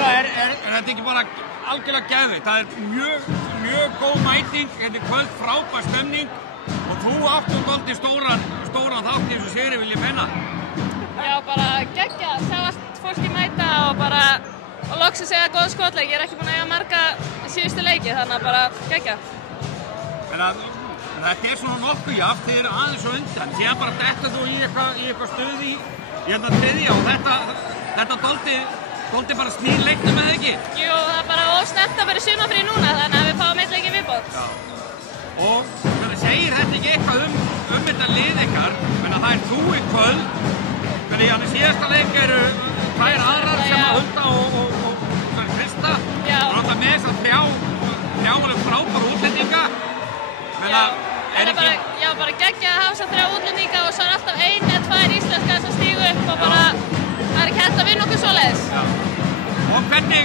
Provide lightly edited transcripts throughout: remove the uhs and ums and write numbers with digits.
það er þetta ekki bara algjörlega geðveikt. Það er mjög góð mæting, þetta er kvöld frábær stemning og þú áttum dálítið stóran þátt í þessu sigri, vil ég meina. Já, bara geggja, sjá allt fólki mæta og loksins eiga góð skotleik. Ég er ekki búin að eiga marga síðustu leiki, þannig að bara geggja. Þetta er svona nokkuð jafnt, þið eru aðeins og undan. Síðan bara detta þú í eitthvað stuð í hérna þriðja og þetta dálítið bara snýr leiknum eða ekki? Jú, það er bara ósnert að vera sumarfrí núna, þannig að við fáum einn leik í viðbót. Já. Og segir þetta ekki eitthvað þetta lið ykkar, menn að það er þú í kvöld, þannig að síðasta leik eru tvær aðrar sem að Hulda og Krista. Já. Og alltaf með þess að þrjá alveg frábæra útlendinga. Já, bara geggja að hafa þess að 3 útlendinga og svo er alltaf 1 eða 2 íslenskar sem stígu upp og bara það er ekki hægt að vinna okkur svoleiðis. Já. Og hvernig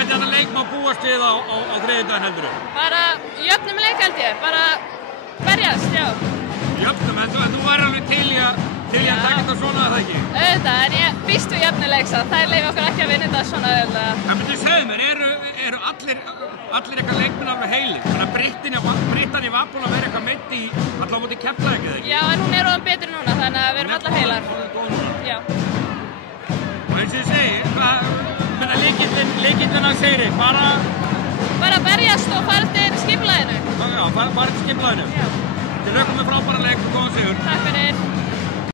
þetta leik má búast við á þriðjudaginn heldurðu? Bara jöfnum leik held ég, bara berjast, já. Jöfnum, en þú væri alveg til í að taka þetta svona, eða ekki? Auðvitað, en ég býst við jöfnuleik svo, það leyfi okkur ekki að vinna þetta svona auðvitað. En myndu segðu mér, eru allir eitthvað leikmenn alveg heilir? Þannig að Brittan í Vapul að vera eitthvað meitt í allavega móti Keflavík eða ekki? Já, en hún er orðin betri núna, þannig að við erum allar heilar. Já. Og eins og ég segi, lykillinn að segri, bara berjast og fara til skipulaginu. Já, fara til skipulaginu. Já. Til aukum með frábæra leik og góðan sigur. Takk fyrir.